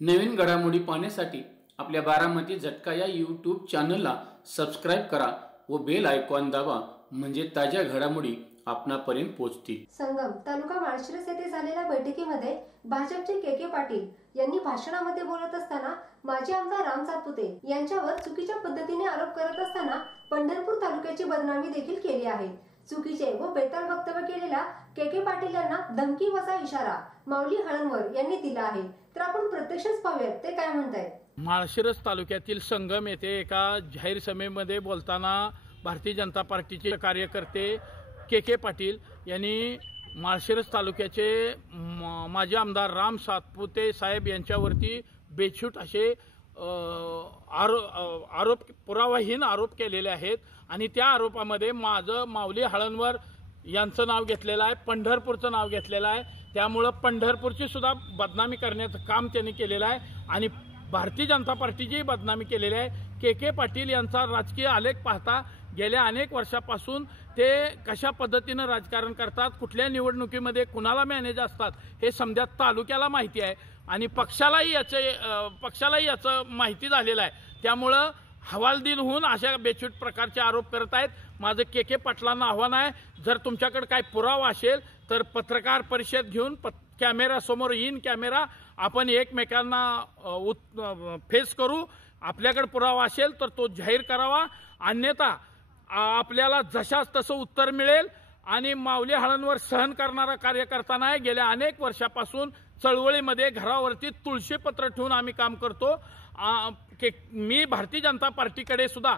नवीन घडामोडी पाहण्यासाठी आपल्या बारामती झटका या यूट्यूब चॅनलला सबस्क्राइब करा व बेल आयकॉन दाबा म्हणजे ताज्या घडामोडी आपणापर्यंत पोहोचतील। संगम तालुका माळशिरस येथे झालेल्या बैठकीमध्ये भाजपचे के पाटील यांनी भाषणामध्ये बोलत असताना माजी आमदार राम सातपुते यांच्यावर चुकीच्या पद्धतीने आरोप करत असताना पंढरपूर तालुक्याची बदनामी देखील केली आहे। चुकीचे व बेताल वक्तव्य केलेल्या के पाटील यांना धमकी वजा इशारा माऊली हळणवर यांनी दिला आहे। तर आपण प्रत्यक्षच पाहूयात ते काय म्हणतायत। माळशिरस तालुक्यातील संगम येथे एका जाहीर सभेमध्ये बोलताना भारतीय जनता पार्टीचे कार्यकर्ते के पाटील यांनी माळशिरस तालुक्याचे माजी आमदार राम सातपुते साहेब यांच्यावरती बेछूट असे आरोप पुरावाहीन आरोप केलेले आहेत आणि त्या आरोपामध्ये माझं माऊली हळणवर यांचं नाव घेतलेलं आहे, पंढरपूरचं नाव घेतलेलं आहे। त्यामुळे पंढरपूरची सुद्धा बदनामी करण्याचं काम त्यांनी केलेलं आहे आणि भारतीय जनता पार्टीची बदनामी केलेली आहे। के पाटील यांचा राजकीय आलेख पाहता गेल्या अनेक वर्षापासून ते कशा पद्धतीने राजकारण करतात, कुठल्या निवडणुकीमध्ये कुणाला मॅनेज असतात हे समजा तालुक्याला माहिती आहे आणि पक्षालाही याचं माहिती झालेलं आहे। त्यामुळं हवालदिल होऊन अशा बेछूट प्रकारचे आरोप करत आहेत। माझं के पाटलांना आव्हान आहे, जर तुमच्याकडे काही पुरावा असेल तर पत्रकार परिषद घेऊन कॅमेरा समोर येईन, कॅमेरा आपण एकमेकांना फेस करू। आपल्याकडे पुरावा असेल तर तो जाहीर करावा, अन्यथा आपल्याला जशाच तसं उत्तर मिळेल। आणि माऊली हळणवर सहन करणारा कार्यकर्ता नाही, गेल्या अनेक वर्षापासून चळवळीमध्ये घरावरती तुळशीपत्र ठेवून आम्ही काम करतो। मी भारतीय जनता पार्टीकडे सुद्धा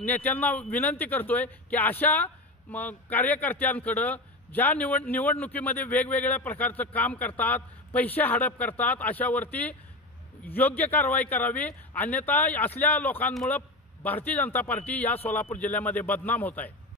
नेत्यांना विनंती करतोय की अशा कार्यकर्त्यांकडे ज्या निवडणुकीमध्ये वेगवेगळ्या प्रकारचं काम करतात, पैसे हडप करतात, अशावरती योग्य कारवाई करावी, अन्यथा असल्या लोकांमुळे भारतीय जनता पार्टी या सोलापूर जिल्ह्यामध्ये बदनाम होत आहे।